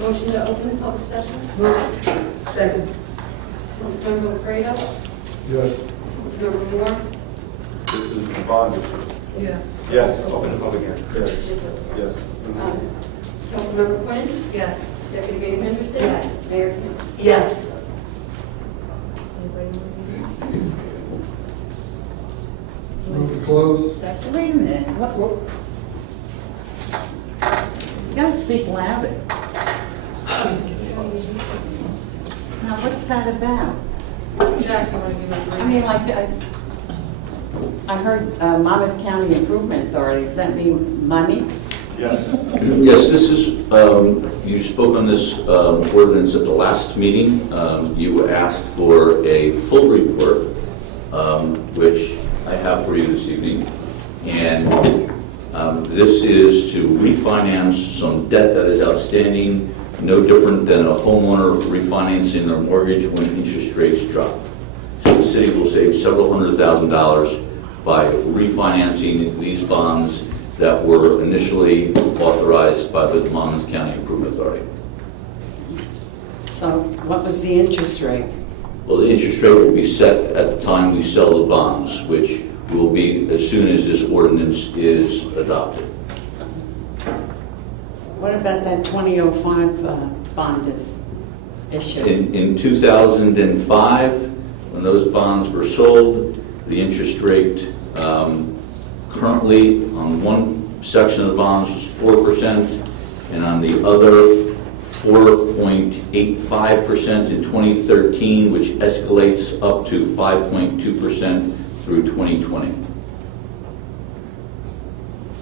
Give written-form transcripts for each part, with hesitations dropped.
Motion to open public session? Second. Councilmember Fredo? Yes. Councilmember Moore? This is the bond issue. Yeah. Yes, open the public hearing. This is just Yes. Councilmember Quinn? Yes. Deputy Mayor Henderson? Yes. Mayor Kim? Yes. Move to close. Wait a minute, what? You gotta speak louder. Now, what's that about? Jack, you want to give a brief? I mean, like, I heard Monmouth County Improvement Authority, does that mean money? Yes. Yes, this is, you spoke on this ordinance at the last meeting. You asked for a full report, which I have for you this evening. And this is to refinance some debt that is outstanding, no different than a homeowner refinancing their mortgage when interest rates drop. So the city will save several $100,000 by refinancing these bonds that were initially authorized by the Monmouth County Improvement Authority. So what was the interest rate? Well, the interest rate will be set at the time we sell the bonds, which will be as soon as this ordinance is adopted. What about that 2005 bond issue? In 2005, when those bonds were sold, the interest rate currently on one section of the bonds was 4%, and on the other 4.85% in 2013, which escalates up to 5.2% through 2020.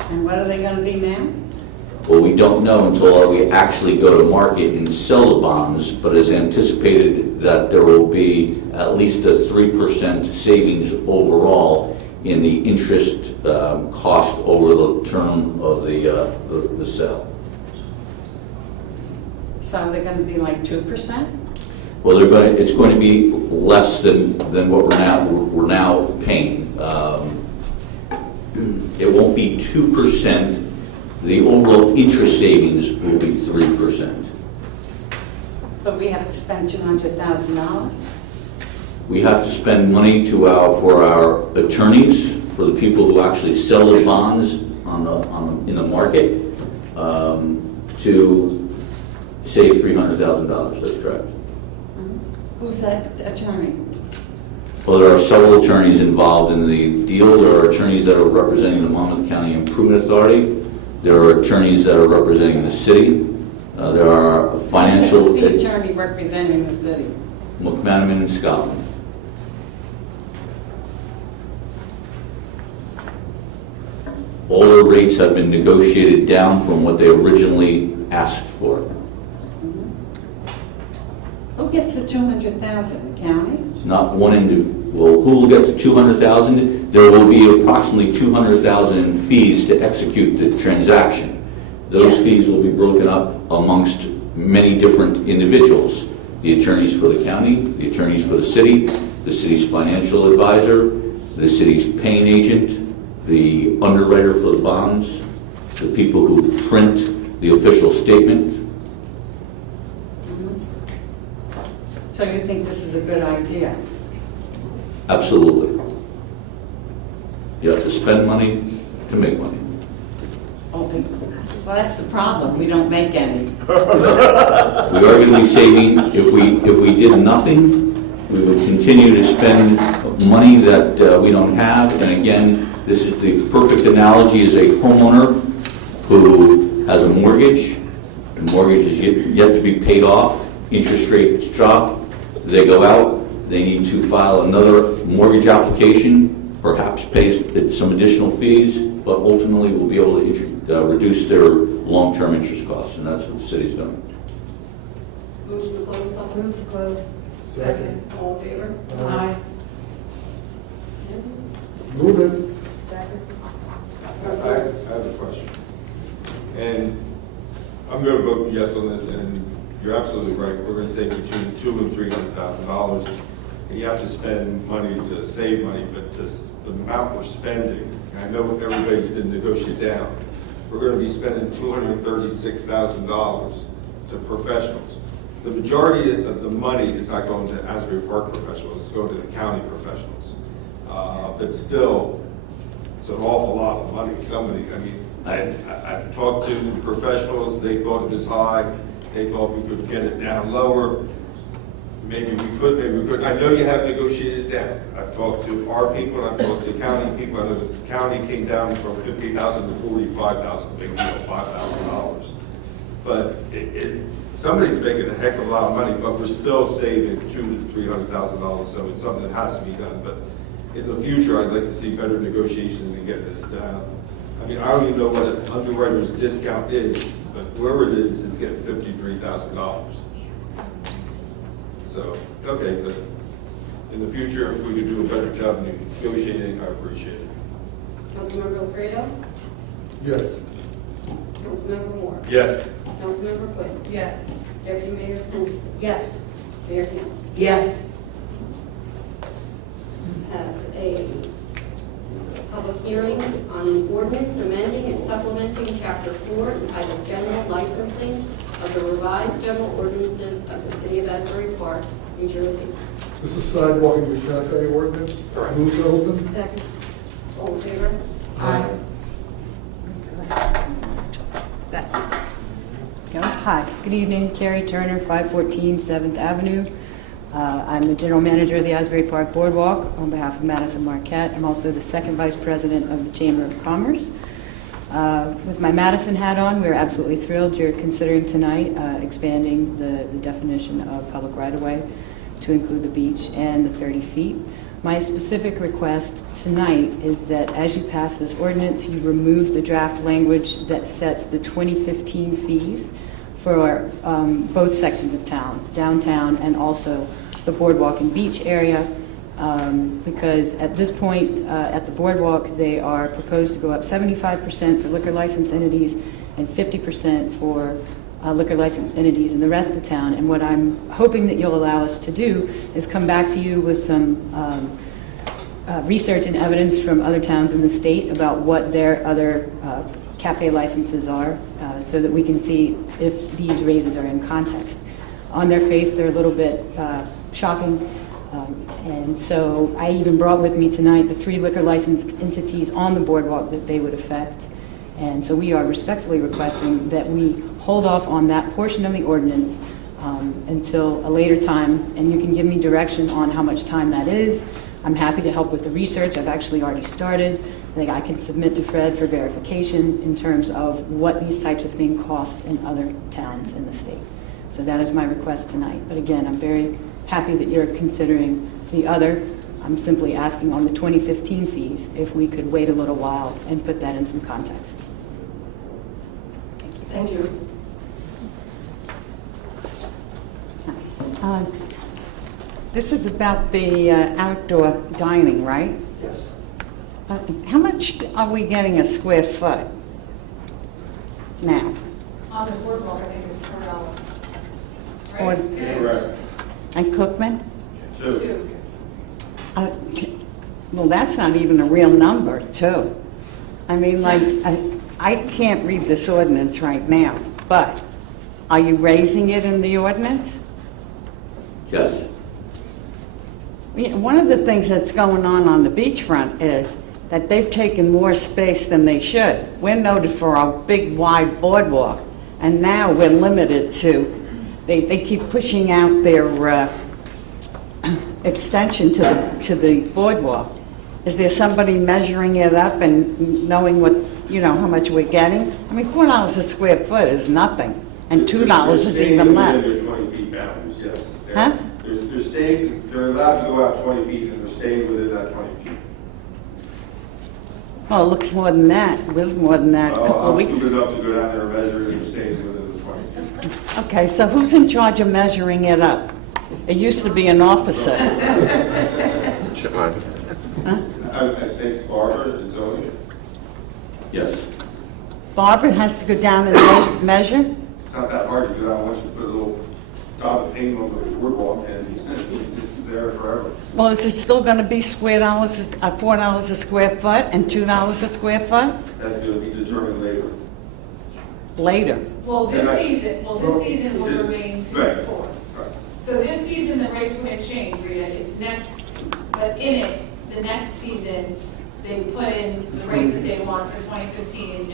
And what are they gonna be now? Well, we don't know until we actually go to market and sell the bonds, but it's anticipated that there will be at least a 3% savings overall in the interest cost over the term of the sale. So they're gonna be like 2%? Well, it's going to be less than what we're now paying. It won't be 2%. The overall interest savings will be 3%. But we have to spend $200,000? We have to spend money for our attorneys, for the people who actually sell the bonds in the market, to save $300,000. That's correct. Who's that attorney? Well, there are several attorneys involved in the deal. There are attorneys that are representing the Monmouth County Improvement Authority. There are attorneys that are representing the city. There are financial... Who's the attorney representing the city? McManaman in Scotland. All their rates have been negotiated down from what they originally asked for. Who gets the 200,000? The county? Not one individual. Well, who will get the 200,000? There will be approximately 200,000 in fees to execute the transaction. Those fees will be broken up amongst many different individuals. The attorneys for the county, the attorneys for the city's financial advisor, the city's paying agent, the underwriter for the bonds, the people who print the official statement. So you think this is a good idea? Absolutely. You have to spend money to make money. Okay. Well, that's the problem. We don't make any. We are going to be saving, if we did nothing, we would continue to spend money that we don't have. And again, this is the perfect analogy is a homeowner who has a mortgage. The mortgage is yet to be paid off. Interest rates drop. They go out. They need to file another mortgage application, perhaps pay some additional fees, but ultimately will be able to reduce their long-term interest costs, and that's what the city's doing. Motion to close the public. Move to close. Second. All in favor? Aye. Move it. Second. I have a question. And I'm going to vote yes on this, and you're absolutely right. We're going to save between $200,000 and $300,000. And you have to spend money to save money, but just the amount we're spending and I know everybody's been negotiated down, we're going to be spending $236,000 to professionals. The majority of the money is not going to Asbury Park professionals, it's going to the county professionals. But still, it's an awful lot of money. I've talked to the professionals, they thought it was high, they thought we could get it down lower. Maybe we could. I know you have negotiated it down. I've talked to our people, I've talked to county people. I know the county came down from $50,000 to $45,000, big deal, $5,000. But somebody's making a heck of a lot of money, but we're still saving $200,000 to $300,000, so it's something that has to be done. But in the future, I'd like to see better negotiations and get this down. I mean, I don't even know what an underwriter's discount is, but whoever it is getting $53,000. So, okay, but in the future, if we could do a better job negotiating, I appreciate it. Councilmember Alfredo? Yes. Councilmember Moore? Yes. Councilmember Quinn? Yes. Deputy Mayor Henderson? Yes. Mayor Campbell? Yes. Have a public hearing on an ordinance amending and supplementing Chapter 4 entitled General Licensing of the revised general ordinances of the City of Asbury Park, New Jersey. This is sidewalking to cafe ordinance. Correct. Move to open. Second. All in favor? Aye. Hi, good evening, Carrie Turner, 514 7th Avenue. I'm the General Manager of the Asbury Park Boardwalk on behalf of Madison Marquette. I'm also the second Vice President of the Chamber of Commerce. With my Madison hat on, we're absolutely thrilled you're considering tonight expanding the definition of public right-of-way to include the beach and the 30 feet. My specific request tonight is that as you pass this ordinance, you remove the draft language that sets the 2015 fees for both sections of town, downtown and also the boardwalk and beach area, because at this point at the boardwalk they are proposed to go up 75% for liquor license entities and 50% for liquor license entities in the rest of town. And what I'm hoping that you'll allow us to do is come back to you with some research and evidence from other towns in the state about what their other cafe licenses are, so that we can see if these raises are in context. On their face, they're a little bit shocking. And so I even brought with me tonight the 3 liquor licensed entities on the boardwalk that they would affect. And so we are respectfully requesting that we hold off on that portion of the ordinance until a later time, and you can give me direction on how much time that is. I'm happy to help with the research. I've actually already started. I can submit to Fred for verification in terms of what these types of things cost in other towns in the state. So that is my request tonight. But again, I'm very happy that you're considering the other. I'm simply asking on the 2015 fees if we could wait a little while and put that in some context. Thank you. This is about the outdoor dining, right? Yes. How much are we getting a square foot now? On the boardwalk, I think it's $4. Or, Correct. and Cookman? 2. Well, that's not even a real number, too. I mean, like, I can't read this ordinance right now, but are you raising it in the ordinance? Yes. Yeah, one of the things that's going on the beachfront is that they've taken more space than they should. We're noted for our big, wide boardwalk, and now we're limited to, they keep pushing out their extension to the boardwalk. Is there somebody measuring it up and knowing what, how much we're getting? I mean, $4 a square foot is nothing, and $2 is even less. They're 20 feet boundaries, yes. Huh? They're allowed to go out 20 feet, and they're staying within that 20 feet. Oh, it looks more than that. It was more than that a couple of I'm weeks. stupid enough to go down there and measure it and stay within the 20 feet. Okay, so who's in charge of measuring it up? It used to be an officer. I think Barbara is owning it. Yes. Barbara has to go down and measure? It's not that hard to go down once you put a little dotted paint on the boardwalk, and it's there forever. Well, is it still going to be $4 a square foot and $2 a square foot? That's going to be determined later. Later. Well, this season will Right. remain Right. 4. Right. So this season, the rates wouldn't change, Rita. It's next, but in it, the next season, they put in the rates that they want for 2015,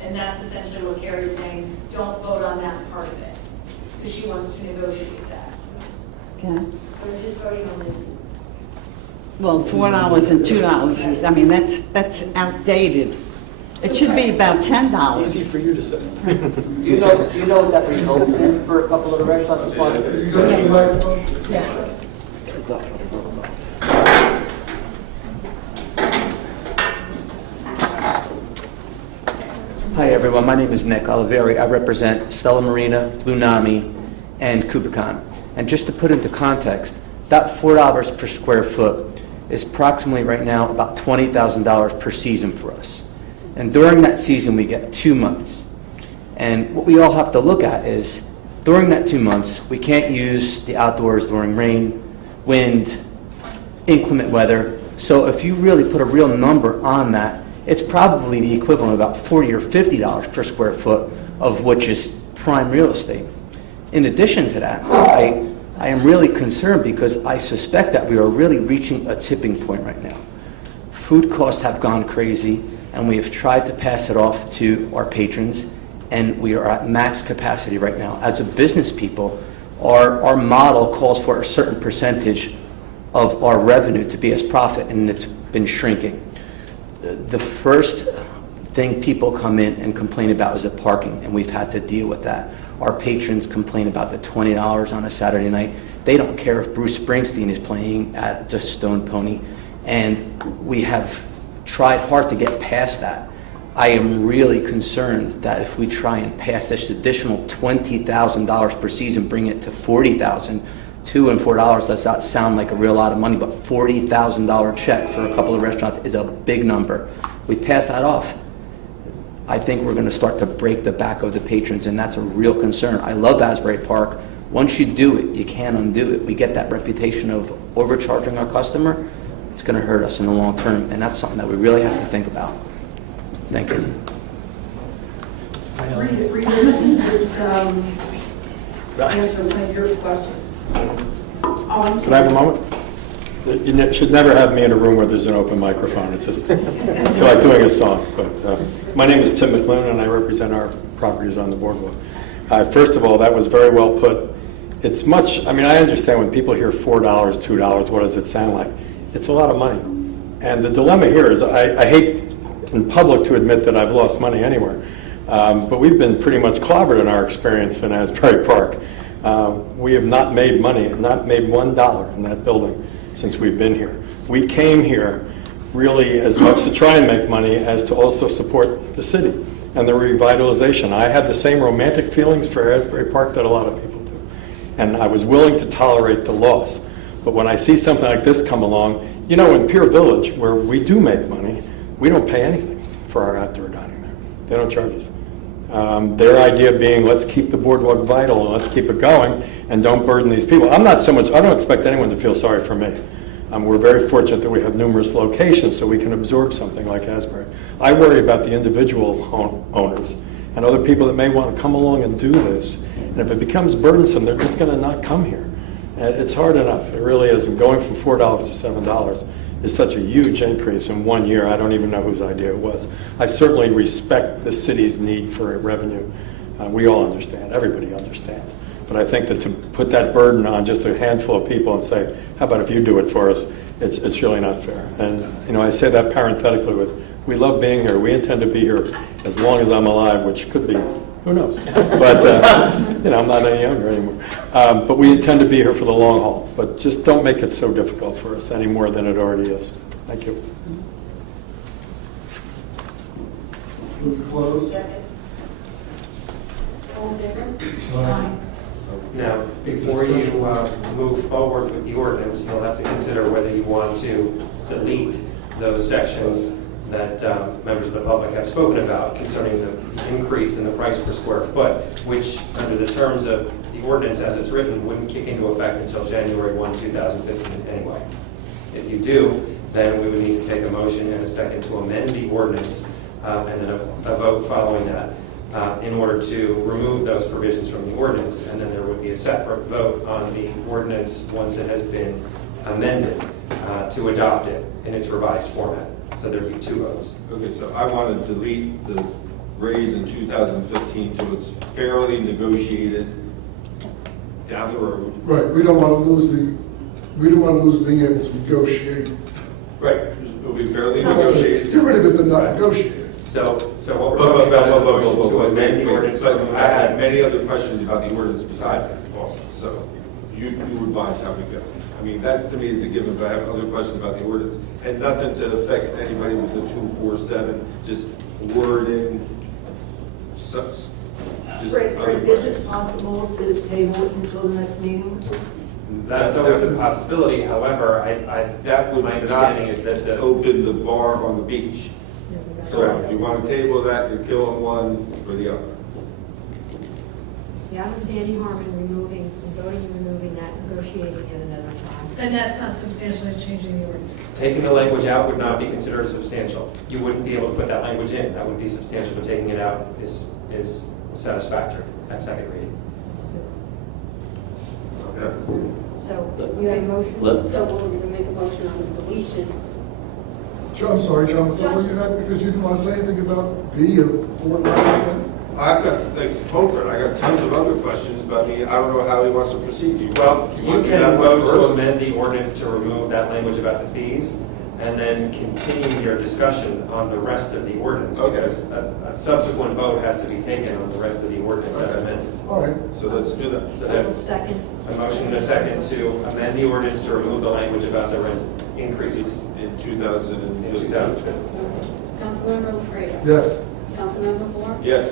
and that's essentially what Carrie's saying. Don't vote on that part of it, because she wants to negotiate that. Okay. We're just voting on this. Well, $4 and $2 is, I mean, that's outdated. It should be about $10. Easy for you to say. You know what that results in for a couple of the restaurants? You go to the microphone? Hi everyone, my name is Nick Oliveri. I represent Stella Marina, Blue Nami, and Kubicon. And just to put into context, that $4 per square foot is approximately right now about $20,000 per season for us. And during that season we get 2 months. And what we all have to look at is, during that 2 months, we can't use the outdoors during rain, wind, inclement weather. So if you really put a real number on that, it's probably the equivalent of about $40 or $50 per square foot, of which is prime real estate. In addition to that, I am really concerned because I suspect that we are really reaching a tipping point right now. Food costs have gone crazy, and we have tried to pass it off to our patrons, and we are at max capacity right now. As a business people, our model calls for a certain percentage of our revenue to be as profit, and it's been shrinking. The first thing people come in and complain about is the parking, and we've had to deal with that. Our patrons complain about the $20 on a Saturday night. They don't care if Bruce Springsteen is playing at the Stone Pony, and we have tried hard to get past that. I am really concerned that if we try and pass this additional $20,000 per season, bring it to $40,000, $2 and $4 does not sound like a real lot of money, but $40,000 check for a couple of restaurants is a big number. We pass that off, I think we're going to start to break the back of the patrons, and that's a real concern. I love Asbury Park. Once you do it, you can't undo it. We get that reputation of overcharging our customer. It's going to hurt us in the long term, and that's something that we really have to think about. Thank you. Answer one of your questions. Can I have a moment? You should never have me in a room where there's an open microphone. It's just, I feel like doing a song. But my name is Tim McLoone, and I represent our properties on the boardwalk. First of all, that was very well put. It's much, I mean, I understand when people hear $4, $2, what does it sound like? It's a lot of money. And the dilemma here is I hate in public to admit that I've lost money anywhere. But we've been pretty much clobbered in our experience in Asbury Park. We have not made money, not made $1 in that building since we've been here. We came here really as much to try and make money as to also support the city and the revitalization. I had the same romantic feelings for Asbury Park that a lot of people do. And I was willing to tolerate the loss. But when I see something like this come along, you know, in Pier Village, where we do make money, we don't pay anything for our outdoor dining there. They don't charge us. Their idea being, let's keep the boardwalk vital and let's keep it going and don't burden these people. I don't expect anyone to feel sorry for me. We're very fortunate that we have numerous locations so we can absorb something like Asbury. I worry about the individual owners and other people that may want to come along and do this. And if it becomes burdensome, they're just going to not come here. It's hard enough. It really is. And going from $4 to $7 is such a huge increase in 1 year. I don't even know whose idea it was. I certainly respect the city's need for revenue. We all understand. Everybody understands. But I think that to put that burden on just a handful of people and say, how about if you do it for us, it's really not fair. And you know, I say that parenthetically with, we love being here. We intend to be here as long as I'm alive, which could be, who knows? But, you know, I'm not any younger anymore. But we intend to be here for the long haul. But just don't make it so difficult for us any more than it already is. Thank you. Move to close. Second. All in favor? Aye. Now, before you move forward with the ordinance, you'll have to consider whether you want to delete those sections that members of the public have spoken about concerning the increase in the price per square foot, which under the terms of the ordinance as it's written wouldn't kick into effect until January 1, 2015 anyway. If you do, then we would need to take a motion and a second to amend the ordinance and then a vote following that in order to remove those provisions from the ordinance, and then there would be a separate vote on the ordinance once it has been amended to adopt it in its revised format. So there'd be 2 votes. Okay, so I want to delete the raise in 2015 to it's fairly negotiated down the road. Right, we don't want to lose being able to negotiate. Right, it'll be fairly negotiated. Get rid of it, but not negotiate. So what we're talking about is a motion to amend the ordinance. But I had many other questions about the ordinance besides that also. So you advise how we go. I mean, that to me is a given, but I have other questions about the ordinance. And nothing to affect anybody with the 247, just wording, just Fred, other is it questions. possible to table it until the next meeting? That's always a possibility. However, That would my not understanding is that the open the bar on the beach. So if you want to table that, you're killing one for the other. Yeah, I don't see any harm in voting and removing that, negotiating at another time. And that's not substantially changing the ordinance. taking the language out would not be considered substantial. You wouldn't be able to put that language in. That would be substantial, but taking it out is satisfactory at second reading. So you have a motion, so we're going to make a motion on the deletion. John, I'm sorry, John, was that what you had, because you didn't want to say anything about B of 4.9? I've got, like, Holford, I got tons of other questions, but I mean, I don't know how he wants to proceed. Well, you want to do can that one vote to first? amend the ordinance to remove that language about the fees, and then continue your discussion on the rest of the ordinance, Okay. because a subsequent vote has to be taken on the rest of the ordinance as amended. All right. So let's do that. So I will there's second. a motion and a second to amend the ordinance to remove the language about the rent increases In in 2015. 2015. Councilmember Fredo. Yes. Councilmember Moore. Yes.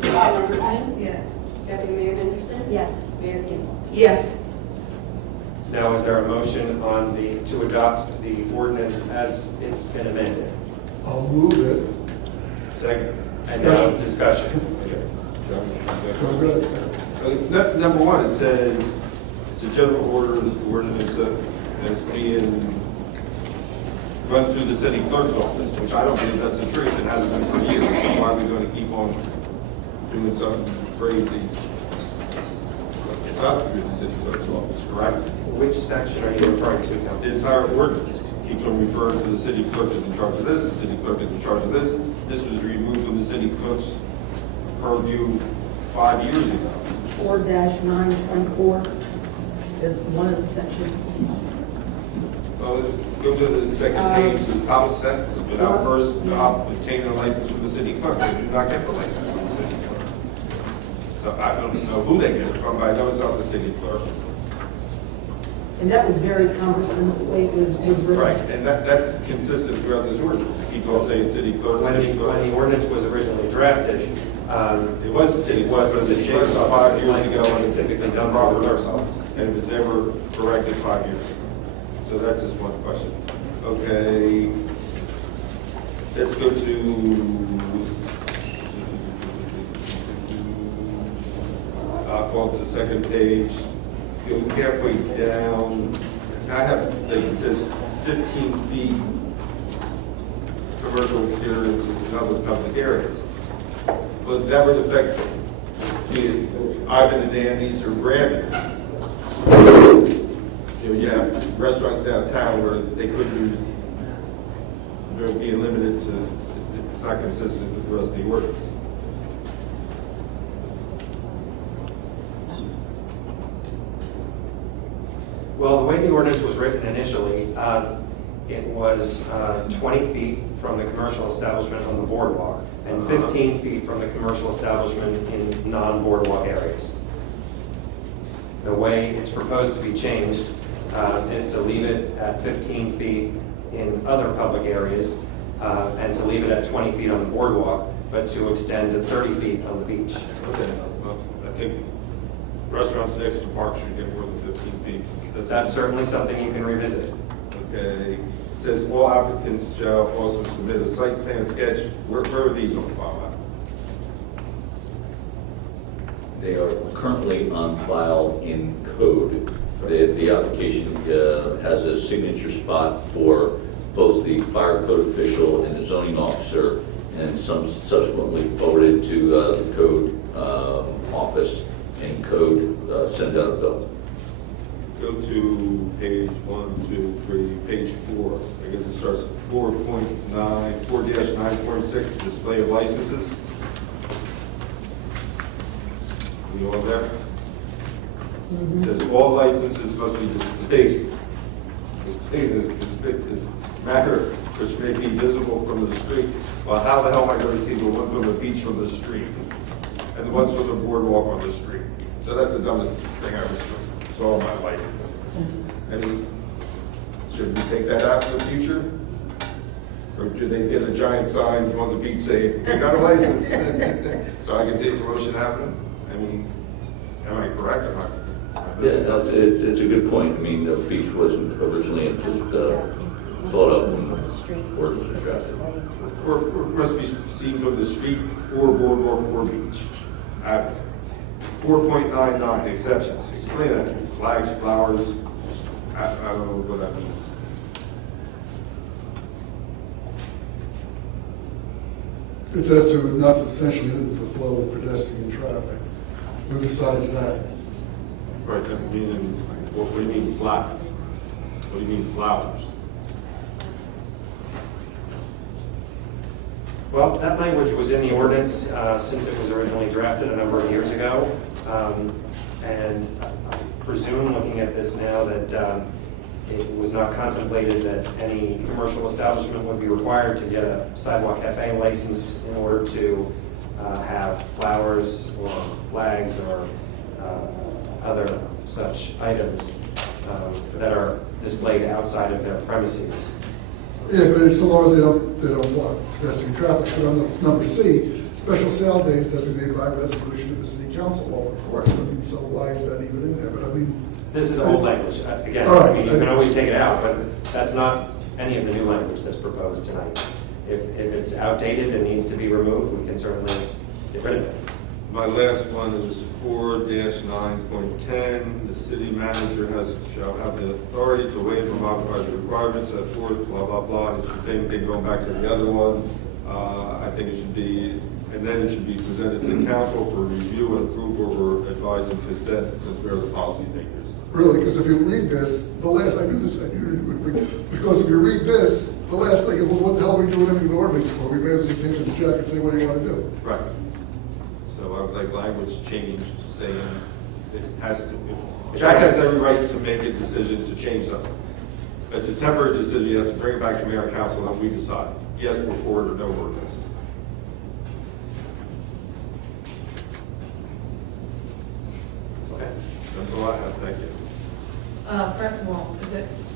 Councilmember Quinn. Yes. Deputy Mayor Henderson. Yes. Mayor Campbell. Yes. Now, is there a motion on to adopt the ordinance as it's been amended? I'll move it. Second. And now discussion. Go good. Number one, it says, it's a general ordinance that's being run through the city clerk's office, which I don't believe that's the truth. It hasn't been for years. So why are we going to keep on doing something crazy? It's not through the city clerk's office, correct? Which section are you referring to, The Council? entire ordinance keeps on referring to the city clerk is in charge of this, the city clerk is in charge of this. This was removed from the city clerk's purview 5 years ago. 4-9.4 is one of the sections. Well, let's go to the second page, the top sentence, without first obtaining a license from the city clerk. They do not get the license from the city clerk. So I don't know who they get it from, but I know it's not the city clerk. And that was very cumbersome, the way it was written. Right, and that's consistent throughout this ordinance. It keeps on saying city clerk, When city the clerk. ordinance was originally drafted, It was the city it clerk, was the but city it clerk's changed office, 5 because years ago. licensing is typically done by the clerk's office. And it was never corrected 5 years ago. So that's just one question. Okay, let's go on to the second page. Go halfway down. I have, like, it says 15 feet commercial exteriors in other public areas. But that would affect, be it Ivan and Andy's or Grammy's. You have restaurants downtown where they could use, they're being limited to, it's not consistent with the rest of the ordinance. Well, the way the ordinance was written initially, it was 20 feet from the commercial establishment on the boardwalk and 15 feet from the commercial establishment in non-boardwalk areas. The way it's proposed to be changed is to leave it at 15 feet in other public areas and to leave it at 20 feet on the boardwalk, but to extend to 30 feet on the beach. Okay, well, I think restaurants next to parks should get more than 15 feet. That's certainly something you can revisit. Okay, It says all applicants shall also submit a site plan sketch. Where are these on file at? They are currently on file in code. The application has a signature spot for both the fire code official and the zoning officer, and some subsequently forwarded to the code office, and code sends out a bill. Go to page 1, 2, 3, page 4. I guess it starts at 4.9, 4-9.6, display of licenses. You on there? It says all licenses must be displayed in this matter which may be visible from the street. Well, how the hell am I going to see the ones on the beach from the street and the ones from the boardwalk on the street? So that's the dumbest thing I ever saw in my life. I mean, should we take that out in the future? Or do they get a giant sign on the beach saying, "You got a license"? So I can see the promotion happening? I mean, am I correct or not? Yeah, it's a good point. I mean, the beach wasn't originally just thought of when ordinance was drafted. Or must be seen from the street or boardwalk or beach. 4.99, exceptions. Explain that to me. Flags, flowers, I don't know what that means. It says to not substantially hinder the flow of pedestrian traffic. Who decides that? Right, that meaning, what do you mean flags? What do you mean flowers? Well, that language was in the ordinance since it was originally drafted a number of years ago. And I presume, looking at this now, that it was not contemplated that any commercial establishment would be required to get a sidewalk cafe license in order to have flowers or flags or other such items that are displayed outside of their premises. Yeah, but as long as they don't block pedestrian traffic. But on the number C, special sale days designated by resolution of the city council. Well, of course, I mean, so why is that even in there? But I mean, this is old language. Again, right, I mean, you can always take it out, but that's not any of the new language that's proposed tonight. If it's outdated and needs to be removed, we can certainly get rid of it. My last one is 4-9.10. The city manager shall have the authority to waive or modify the requirements set forth, blah, blah, blah. It's the same thing going back to the other one. I think it should be, and then it should be presented to council for review and approval or advice and consent, since we're the policy makers. really, because if you read this, the last, I do this, because if you read this, the last thing is, well, what the hell are we doing any of the ordinance for? We may as well just take it to Jack and say, what do you want to do? Right. So I would like language changed saying it has to, Jack has every right to make a decision to change something. It's a temporary decision, he has to bring it back to mayor and council and we decide. Yes, we're for it or no ordinance. Okay. That's all I have, thank you. First of all,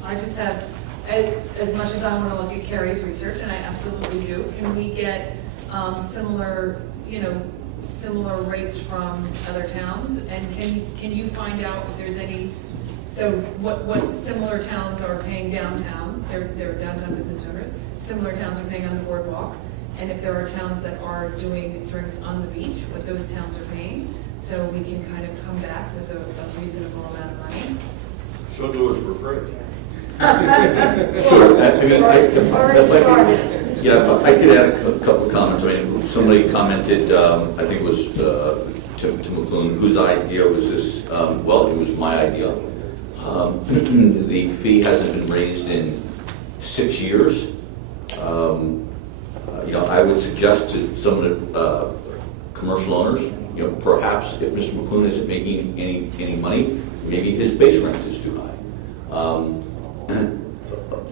I just have, as much as I want to look at Carrie's research, and I absolutely do, can we get similar, similar rates from other towns? And can you find out if there's any, so what similar towns are paying downtown, they're downtown business owners, similar towns are paying on the boardwalk, and if there are towns that are doing drinks on the beach, what those towns are paying, so we can kind of come back with a reasonable amount of money. She'll do it for free. Sure. I mean, I could add a couple of comments. I mean, somebody commented, I think it was Tim McClune, whose idea was this? Well, it was my idea. The fee hasn't been raised in 6 years. I would suggest to some of the commercial owners, perhaps if Mr. McClune isn't making any money, maybe his base rent is too high.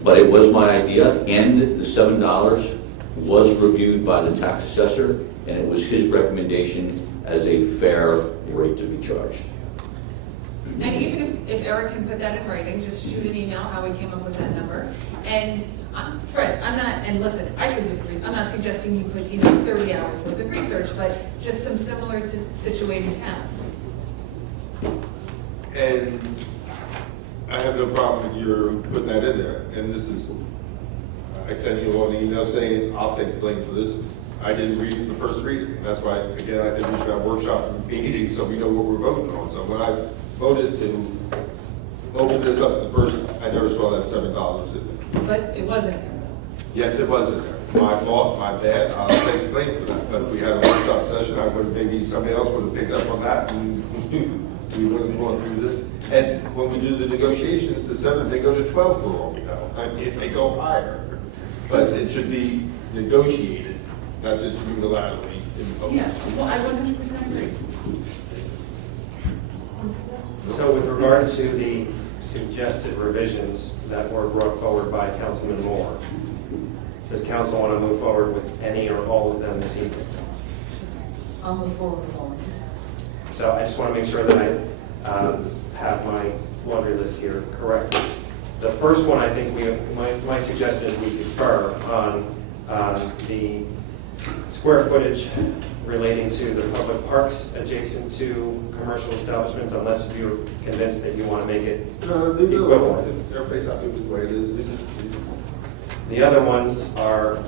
But it was my idea, and the $7 was reviewed by the tax assessor, and it was his recommendation as a fair rate to be charged. And even if Eric can put that in writing, just shoot an email how we came up with that number. And Fred, I'm not, and listen, I could agree, I'm not suggesting you put 30 hours worth of research, but just some similar situated towns. And I have no problem with your putting that in there. And this is I sent you all an email saying, I'll take the blame for this. I didn't read the first reading. That's why, again, I think we should have workshop meetings so we know what we're voting on. So when I voted to open this up at first, I never saw that $7 in there. But it wasn't. Yes, it was in there. My fault, my bad. I'll take the blame for that. But if we had a workshop session, I would, maybe somebody else would have picked up on that and we wouldn't have gone through this. And when we do the negotiations, the 7, they go to 12 for all we know. I mean, they go higher. But it should be negotiated, not just unilaterally imposed. Yeah, well, I 100% agree. So with regard to the suggested revisions that were brought forward by Councilman Moore, does council want to move forward with any or all of them this evening? I'll move forward with all of them. So I just want to make sure that I have my laundry list here correct. The first one, I think my suggestion is we defer on the square footage relating to the public parks adjacent to commercial establishments, unless you're convinced that you want to make it equivalent. Everybody's happy with the way it is. The other ones are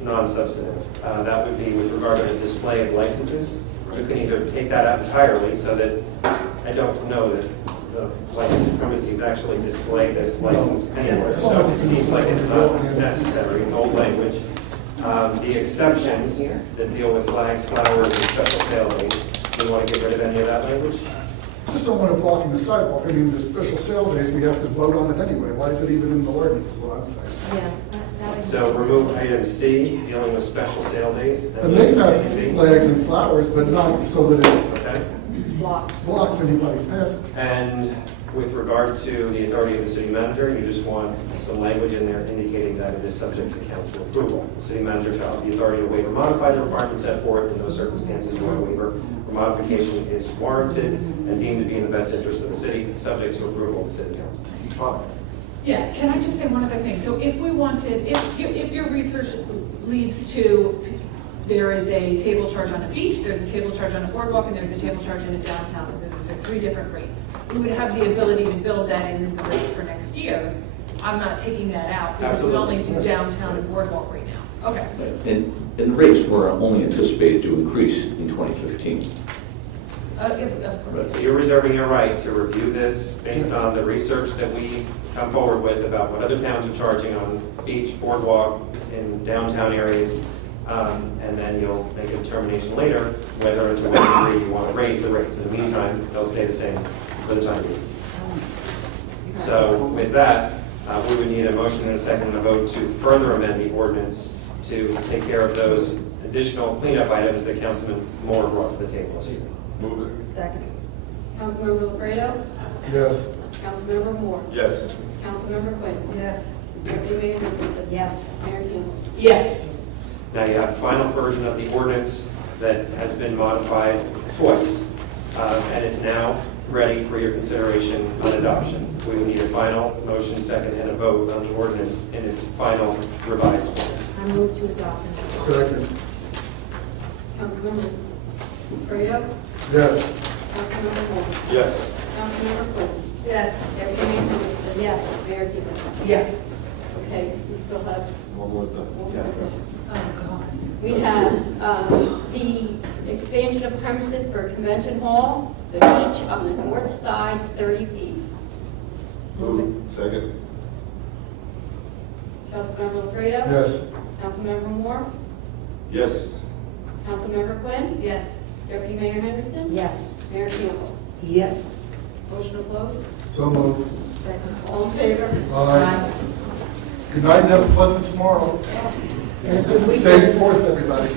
non-substantive. That would be with regard to the display of licenses. You can either take that out entirely so that I don't know that the licensed premises actually display this license anywhere. So it seems like it's not necessary. It's old language. The exceptions that deal with flags, flowers, and special sale days, do you want to get rid of any of that language? I just don't want it blocking the sidewalk. I mean, the special sale days, we have to vote on it anyway. Why is it even in the ordinance, is what I'm saying. Yeah. that would- So remove item C, dealing with special sale days. And they can have flags and flowers, but not so that it Okay. blocks anybody's passing. And with regard to the authority of the city manager, you just want some language in there indicating that it is subject to council approval. The city manager shall have the authority to waive or modify the requirements set forth in those circumstances where a waiver or modification is warranted and deemed to be in the best interest of the city, subject to approval of the city council. Yeah, can I just say one other thing? So if we wanted, if your research leads to, there is a table charge on the beach, there's a table charge on the boardwalk, and there's a table charge in the downtown, and those are 3 different rates. We would have the ability to build that in the rates for next year. I'm not taking that out, because we only do downtown and boardwalk right now. Okay. And the rates were only anticipated to increase in 2015. Of course. So you're reserving your right to review this based on the research that we come forward with about what other towns are charging on beach, boardwalk, in downtown areas, and then you'll make a determination later whether and to what degree you want to raise the rates. In the meantime, they'll stay the same for the time being. So with that, we would need a motion and a second and a vote to further amend the ordinance to take care of those additional cleanup items that Councilman Moore brought to the table this evening. Move it. Second. Councilmember Lafredo? Yes. Councilmember Moore? Yes. Councilmember Quinn? Yes. Deputy Mayor Nicholson? Yes. Mayor Campbell? Yes. Now you have the final version of the ordinance that has been modified twice, and it's now ready for your consideration on adoption. We will need a final motion, second, and a vote on the ordinance in its final revised form. I move to adopt. Second. Councilmember Lafredo? Yes. Councilmember Moore? Yes. Councilmember Quinn? Yes. Deputy Mayor Nicholson? Yes. Mayor Campbell? Yes. Okay, we still have One more thing. one more thing. Oh, God. We have the expansion of premises for a convention hall, the beach on the north side, 30 feet. Move it. Second. Councilmember Lafredo? Yes. Councilmember Moore? Yes. Councilmember Quinn? Yes. Deputy Mayor Henderson? Yes. Mayor Campbell? Yes. Motion to close? So moved. Second. All in favor? Aye. Good night and have a pleasant tomorrow. And a good weekend. Stay forth, everybody.